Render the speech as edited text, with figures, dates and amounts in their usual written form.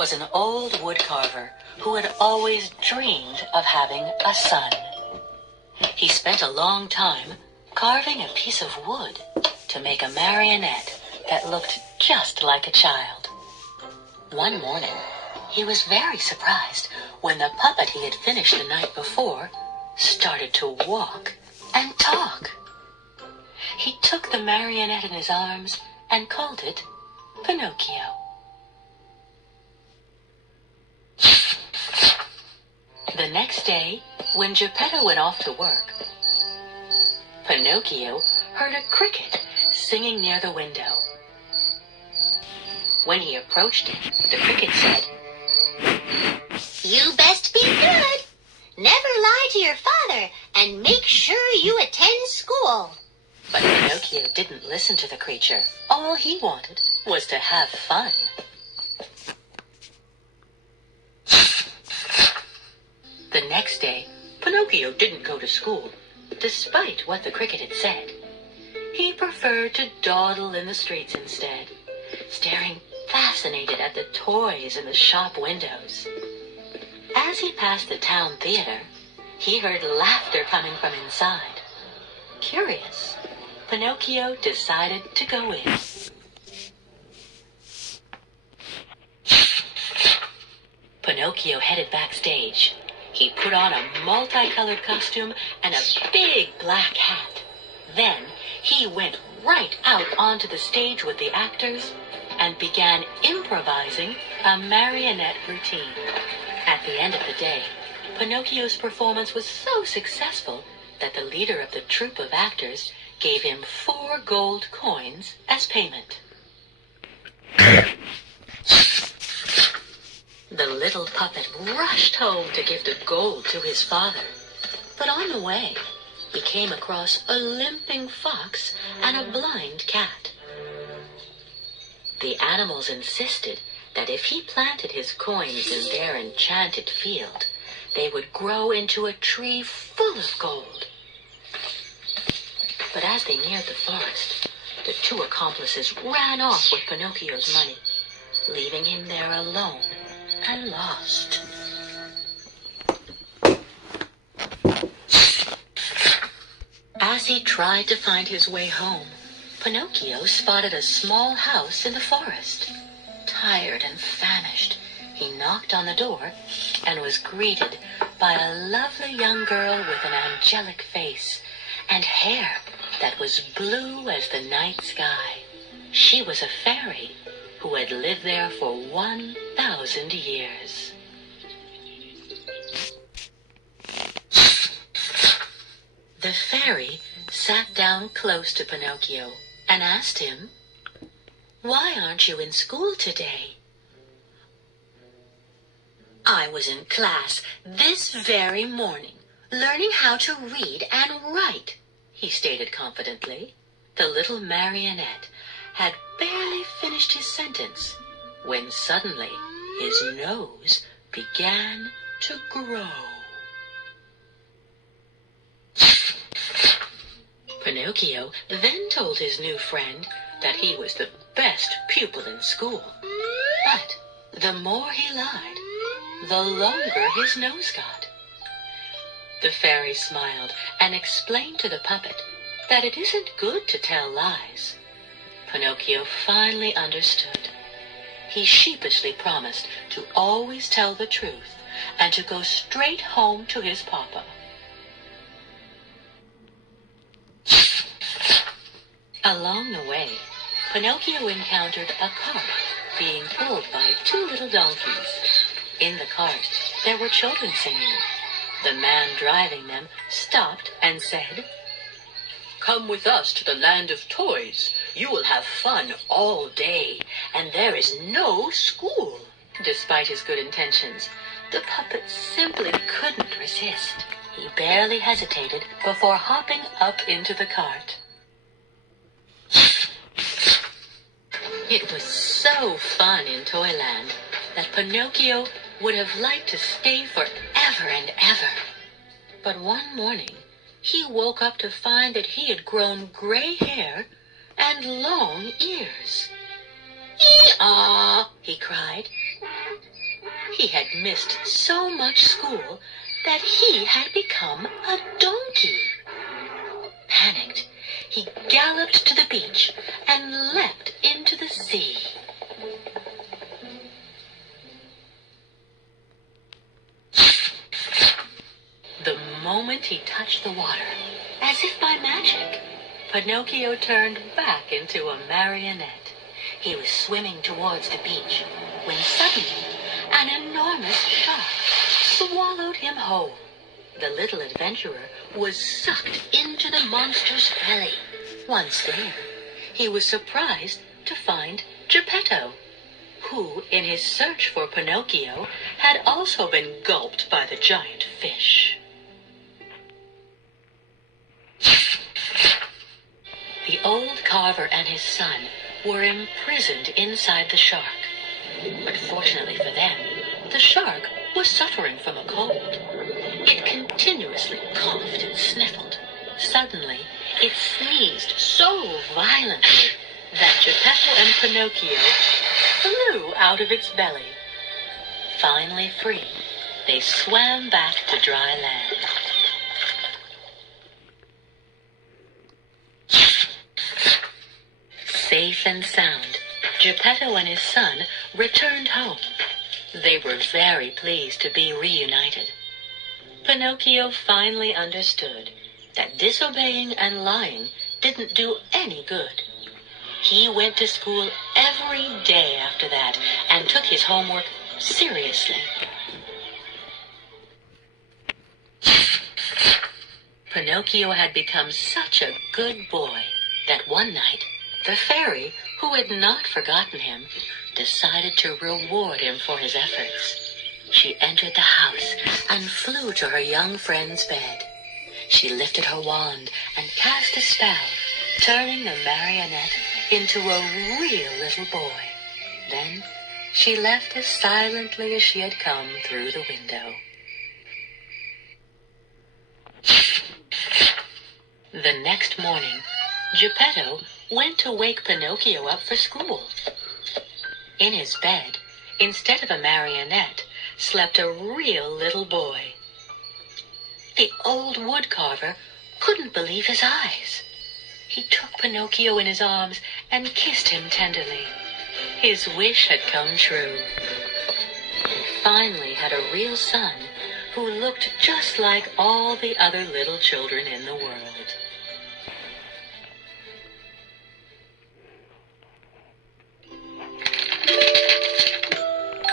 was an old woodcarver who had always dreamed of having a son. He spent a long time carving a piece of wood to make a marionette that looked just like a child. One morning, he was very surprised when the puppet he had finished the night before started to walk and talk. He took the marionette in his arms and called it Pinocchio. The next day, when Geppetto went off to work, Pinocchio heard a cricket singing near the window. When he approached it, the cricket said, "You best be good. Never lie to your father, and make sure you attend school." But Pinocchio didn't listen to the creature. All he wanted was to have fun. The next day, Pinocchio didn't go to school, despite what the cricket had said. He preferred to dawdle in the streets instead, staring fascinated at the toys in the shop windows. As he passed the town theater, he heard laughter coming from inside. Curious, Pinocchio decided to go in. Pinocchio headed backstage. He put on a multicolored costume and a big black hat. Then he went right out onto the stage with the actors and began improvising a marionette routine. At the end of the day, Pinocchio's performance was so successful that the leader of the troupe of actors gave him 4 gold coins as payment. The little puppet rushed home to give the gold to his father. But on the way, he came across a limping fox and a blind cat. The animals insisted that if he planted his coins in their enchanted field, they would grow into a tree full of gold. But as they neared the forest, the 2 accomplices ran off with Pinocchio's money, leaving him there alone and lost. As he tried to find his way home, Pinocchio spotted a small house in the forest. Tired and famished, he knocked on the door and was greeted by a lovely young girl with an angelic face and hair that was blue as the night sky. She was a fairy who had lived there for 1,000 years. The fairy sat down close to Pinocchio and asked him, "Why aren't you in school today?" "I was in class this very morning, learning how to read and write," he stated confidently. The little marionette had barely finished his sentence when suddenly his nose began to grow. Pinocchio then told his new friend that he was the best pupil in school. But the more he lied, the longer his nose got. The fairy smiled and explained to the puppet that it isn't good to tell lies. Pinocchio finally understood. He sheepishly promised to always tell the truth and to go straight home to his papa. Along the way, Pinocchio encountered a cart being pulled by 2 little donkeys. In the cart, there were children singing. The man driving them stopped and said, "Come with us to the land of toys. You will have fun all day, and there is no school." Despite his good intentions, the puppet simply couldn't resist. He barely hesitated before hopping up into the cart. It was so fun in Toyland that Pinocchio would have liked to stay forever and ever. But one morning, he woke up to find that he had grown gray hair and long ears. "Ee-aw!" he cried. He had missed so much school that he had become a donkey. Panicked, he galloped to the beach and leapt into the sea. The moment he touched the water, as if by magic, Pinocchio turned back into a marionette. He was swimming towards the beach when suddenly an enormous shark swallowed him whole. The little adventurer was sucked into the monster's belly. Once there, he was surprised to find Geppetto, who, in his search for Pinocchio, had also been gulped by the giant fish. The old carver and his son were imprisoned inside the shark. But fortunately for them, the shark was suffering from a cold. It continuously coughed and sniffled. Suddenly, it sneezed so violently that Geppetto and Pinocchio flew out of its belly. Finally free, they swam back to dry land. Safe and sound, Geppetto and his son returned home. They were very pleased to be reunited. Pinocchio finally understood that disobeying and lying didn't do any good. He went to school every day after that and took his homework seriously. Pinocchio had become such a good boy that one night the fairy, who had not forgotten him, decided to reward him for his efforts. She entered the house and flew to her young friend's bed. She lifted her wand and cast a spell, turning the marionette into a real little boy. Then she left as silently as she had come through the window. The next morning, Geppetto went to wake Pinocchio up for school. In his bed, instead of a marionette, slept a real little boy. The old woodcarver couldn't believe his eyes. He took Pinocchio in his arms and kissed him tenderly. His wish had come true. He finally had a real son who looked just like all the other little children in the world.